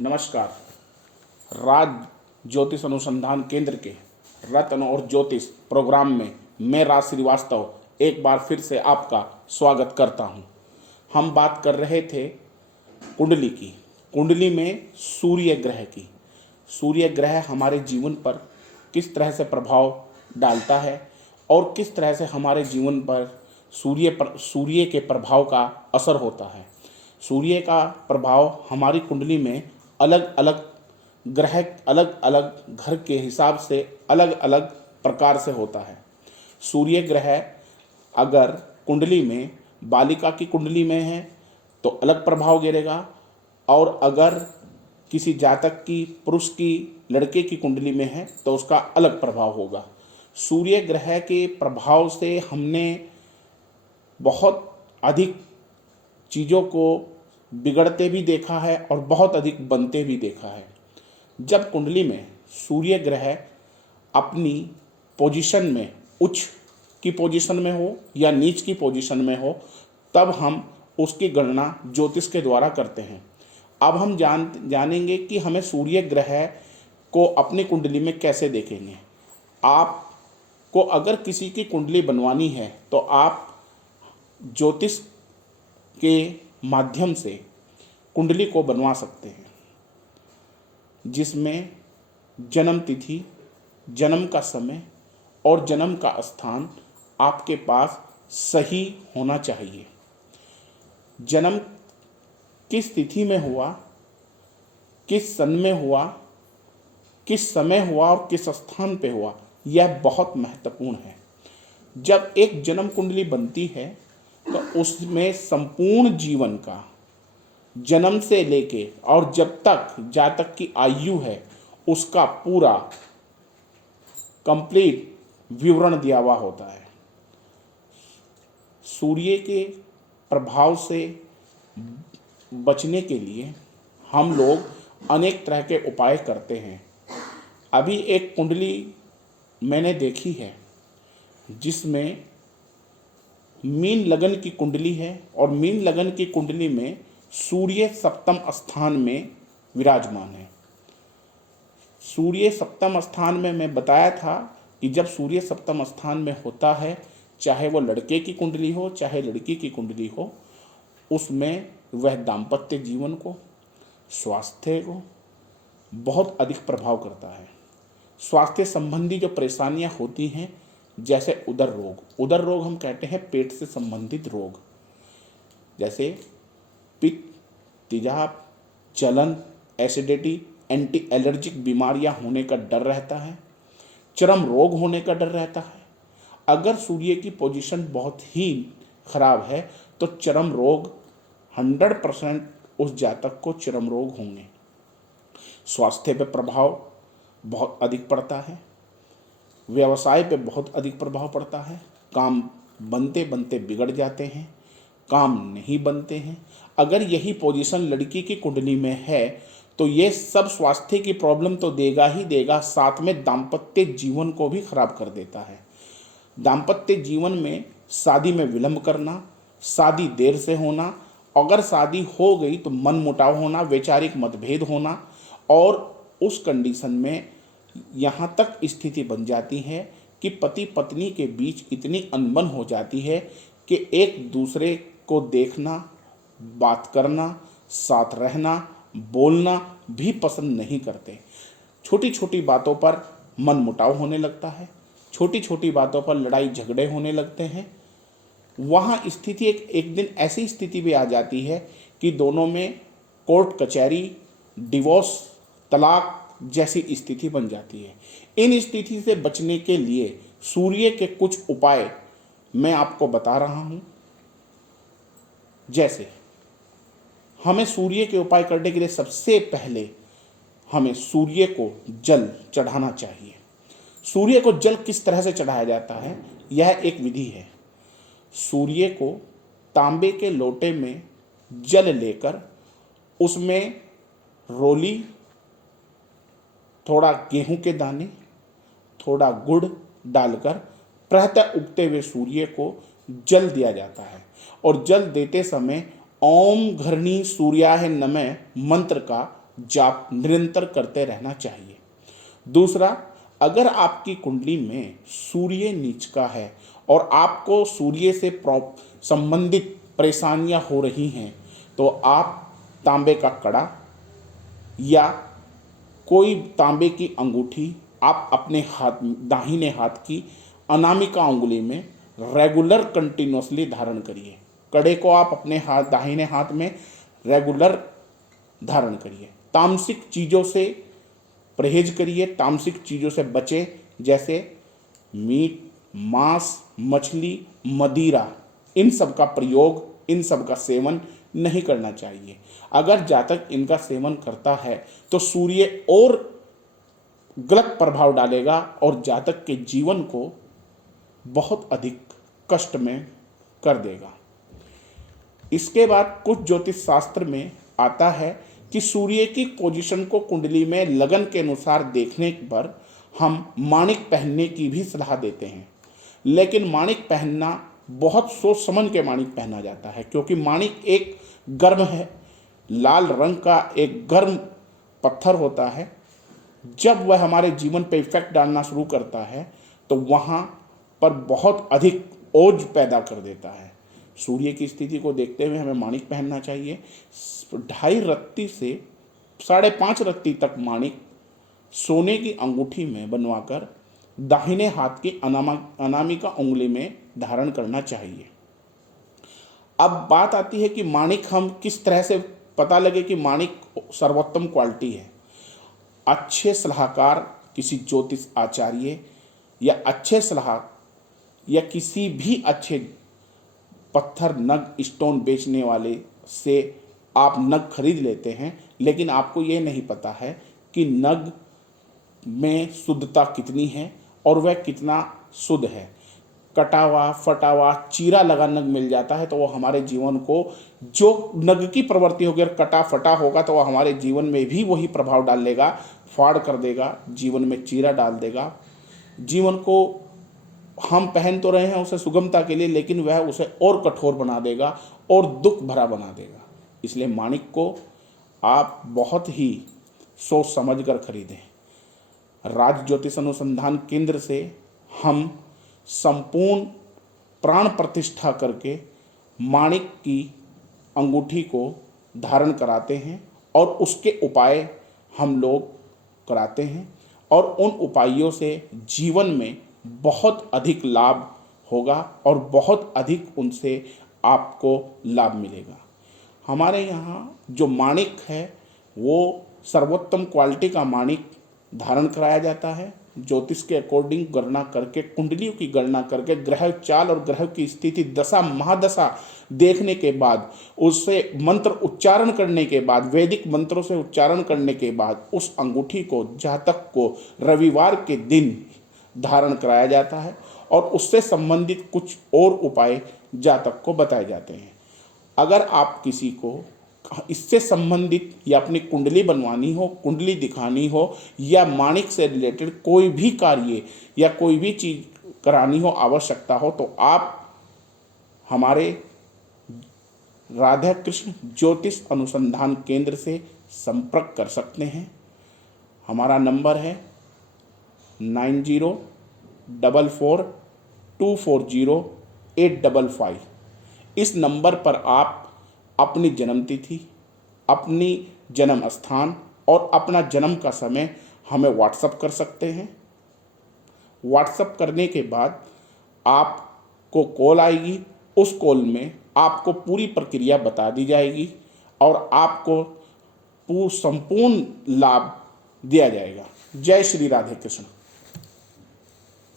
नमस्कार। राज ज्योतिष अनुसंधान केंद्र के रत्न और ज्योतिष प्रोग्राम में मैं राज श्रीवास्तव एक बार फिर से आपका स्वागत करता हूं। हम बात कर रहे थे कुंडली की। कुंडली में सूर्य ग्रह की। सूर्य ग्रह हमारे जीवन पर किस तरह से प्रभाव डालता है और किस तरह से हमारे जीवन पर सूर्य के प्रभाव का असर होता है। सूर्य का प्रभाव हमारी कुंडली में अलग अलग ग्रह अलग अलग घर के हिसाब से अलग अलग प्रकार से होता है। सूर्य ग्रह अगर कुंडली में बालिका की कुंडली में है तो अलग प्रभाव गिरेगा, और अगर किसी जातक की, पुरुष की, लड़के की कुंडली में है तो उसका अलग प्रभाव होगा। सूर्य ग्रह के प्रभाव से हमने बहुत अधिक चीज़ों को बिगड़ते भी देखा है और बहुत अधिक बनते भी देखा है। जब कुंडली में सूर्य ग्रह अपनी पोजीशन में उच्च की पोजीशन में हो या नीच की पोजीशन में हो, तब हम उसकी गणना ज्योतिष के द्वारा करते हैं। अब हम जानेंगे कि हमें सूर्य ग्रह को अपनी कुंडली में कैसे देखेंगे। आपको अगर किसी की कुंडली बनवानी है तो आप ज्योतिष के माध्यम से कुंडली को बनवा सकते हैं, जिसमें जन्म तिथि, जन्म का समय और जन्म का स्थान आपके पास सही होना चाहिए। जन्म किस तिथि में हुआ, किस सन में हुआ, किस समय हुआ और किस स्थान पे हुआ, यह बहुत महत्वपूर्ण है। जब एक जन्म कुंडली बनती है तो उसमें संपूर्ण जीवन का, जन्म से लेके और जब तक जातक की आयु है, उसका पूरा कंप्लीट विवरण दिया हुआ होता है। सूर्य के प्रभाव से बचने के लिए हम लोग अनेक तरह के उपाय करते हैं। अभी एक कुंडली मैंने देखी है जिसमें मीन लगन की कुंडली है, और मीन लगन की कुंडली में सूर्य सप्तम स्थान में विराजमान है। सूर्य सप्तम स्थान में मैं बताया था कि जब सूर्य सप्तम स्थान में होता है, चाहे वो लड़के की कुंडली हो चाहे लड़की की कुंडली हो, उसमें वह दाम्पत्य जीवन को, स्वास्थ्य को बहुत अधिक प्रभाव करता है। स्वास्थ्य संबंधी जो परेशानियां होती हैं, जैसे उदर रोग हम कहते हैं पेट से संबंधित रोग, जैसे पित्त, तेजाब, जलन, एसिडिटी, एंटी एलर्जिक बीमारियां होने का डर रहता है, चर्म रोग होने का डर रहता है। अगर सूर्य की पोजीशन बहुत ही खराब है तो चर्म रोग 100% उस जातक को चर्म रोग होंगे। स्वास्थ्य पे प्रभाव बहुत अधिक पड़ता है, व्यवसाय पे बहुत अधिक प्रभाव पड़ता है। काम बनते बनते बिगड़ जाते हैं, काम नहीं बनते हैं। अगर यही पोजीशन लड़की की कुंडली में है तो ये सब स्वास्थ्य की प्रॉब्लम तो देगा ही देगा, साथ में दाम्पत्य जीवन को भी खराब कर देता है। दाम्पत्य जीवन में शादी में विलंब करना, शादी देर से होना, अगर शादी हो गई तो मनमुटाव होना, वैचारिक मतभेद होना, और उस कंडीशन में यहाँ तक स्थिति बन जाती है कि पति पत्नी के बीच इतनी अनबन हो जाती है कि एक दूसरे को देखना, बात करना, साथ रहना, बोलना भी पसंद नहीं करते। छोटी छोटी बातों पर मनमुटाव होने लगता है, छोटी छोटी बातों पर लड़ाई झगड़े होने लगते हैं। वहाँ स्थिति एक दिन ऐसी स्थिति भी आ जाती है कि दोनों में कोर्ट कचहरी, डिवोर्स, तलाक जैसी स्थिति बन जाती है। इन स्थिति से बचने के लिए सूर्य के कुछ उपाय मैं आपको बता रहा हूँ। जैसे हमें सूर्य के उपाय करने के लिए सबसे पहले हमें सूर्य को जल चढ़ाना चाहिए। सूर्य को जल किस तरह से चढ़ाया जाता है, यह एक विधि है। सूर्य को तांबे के लोटे में जल लेकर उसमें रोली, थोड़ा गेहूं के दाने, थोड़ा गुड़ डालकर प्रातः उगते हुए सूर्य को जल दिया जाता है, और जल देते समय ओम घृणी सूर्याय नमः मंत्र का जाप निरंतर करते रहना चाहिए। दूसरा, अगर आपकी कुंडली में सूर्य नीच का है और आपको सूर्य से संबंधित परेशानियां हो रही हैं, तो आप तांबे का कड़ा या कोई तांबे की अंगूठी आप अपने हाथ, दाहिने हाथ की अनामिका उंगली में रेगुलर कंटिन्यूसली धारण करिए। कड़े को आप अपने हाथ, दाहिने हाथ में रेगुलर धारण करिए। तामसिक चीज़ों से परहेज करिए, तामसिक चीज़ों से बचें, जैसे मीट, मांस, मछली, मदिरा, इन सब का प्रयोग, इन सब का सेवन नहीं करना चाहिए। अगर जातक इनका सेवन करता है तो सूर्य और गलत प्रभाव डालेगा और जातक के जीवन को बहुत अधिक कष्ट में कर देगा। इसके बाद कुछ ज्योतिष शास्त्र में आता है कि सूर्य की पोजीशन को कुंडली में लगन के अनुसार देखने पर हम माणिक पहनने की भी सलाह देते हैं, लेकिन माणिक पहनना बहुत सोच समझ के माणिक पहना जाता है, क्योंकि माणिक एक गर्म है, लाल रंग का एक गर्म पत्थर होता है। जब वह हमारे जीवन पर इफेक्ट डालना शुरू करता है तो वहाँ पर बहुत अधिक ओज पैदा कर देता है। सूर्य की स्थिति को देखते हुए हमें माणिक पहनना चाहिए। 2.5 रत्ती से 5.5 रत्ती तक माणिक सोने की अंगूठी में बनवाकर दाहिने हाथ की अनामिका उंगली में धारण करना चाहिए। अब बात आती है कि माणिक हम किस तरह से पता लगे कि माणिक सर्वोत्तम क्वालिटी है। अच्छे सलाहकार, किसी ज्योतिष आचार्य या अच्छे सलाह या किसी भी अच्छे पत्थर, नग, स्टोन बेचने वाले से आप नग खरीद लेते हैं, लेकिन आपको ये नहीं पता है कि नग में शुद्धता कितनी है और वह कितना शुद्ध है। कटा हुआ, फटा हुआ, चीरा लगा नग मिल जाता है तो वो हमारे जीवन को, जो नग की प्रवृत्ति होगी, अगर कटा फटा होगा तो वह हमारे जीवन में भी वही प्रभाव डाल देगा, फाड़ कर देगा, जीवन में चीरा डाल देगा। जीवन को हम पहन तो रहे हैं उसे सुगमता के लिए, लेकिन वह उसे और कठोर बना देगा और दुख भरा बना देगा। इसलिए माणिक को आप बहुत ही सोच समझ कर खरीदें। राज ज्योतिष अनुसंधान केंद्र से हम संपूर्ण प्राण प्रतिष्ठा करके माणिक की अंगूठी को धारण कराते हैं और उसके उपाय हम लोग कराते हैं, और उन उपायों से जीवन में बहुत अधिक लाभ होगा और बहुत अधिक उनसे आपको लाभ मिलेगा। हमारे यहाँ जो माणिक है वो सर्वोत्तम क्वालिटी का माणिक धारण कराया जाता है। ज्योतिष के अकॉर्डिंग गणना करके, कुंडलियों की गणना करके, ग्रह चाल और ग्रह की स्थिति, दशा महादशा देखने के बाद, उससे मंत्र उच्चारण करने के बाद, वैदिक मंत्रों से उच्चारण करने के बाद उस अंगूठी को जातक को रविवार के दिन धारण कराया जाता है और उससे संबंधित कुछ और उपाय जातक को बताए जाते हैं। अगर आप किसी को इससे संबंधित या अपनी कुंडली बनवानी हो, कुंडली दिखानी हो या माणिक से रिलेटेड कोई भी कार्य या कोई भी चीज़ करानी हो, आवश्यकता हो, तो आप हमारे राधा कृष्ण ज्योतिष अनुसंधान केंद्र से संपर्क कर सकते हैं। हमारा नंबर है 9044240855। इस नंबर पर आप अपनी जन्मतिथि, अपनी जन्म स्थान और अपना जन्म का समय हमें व्हाट्सएप कर सकते हैं। व्हाट्सएप करने के बाद आपको कॉल आएगी, उस कॉल में आपको पूरी प्रक्रिया बता दी जाएगी और आपको संपूर्ण लाभ दिया जाएगा। जय श्री राधे कृष्ण।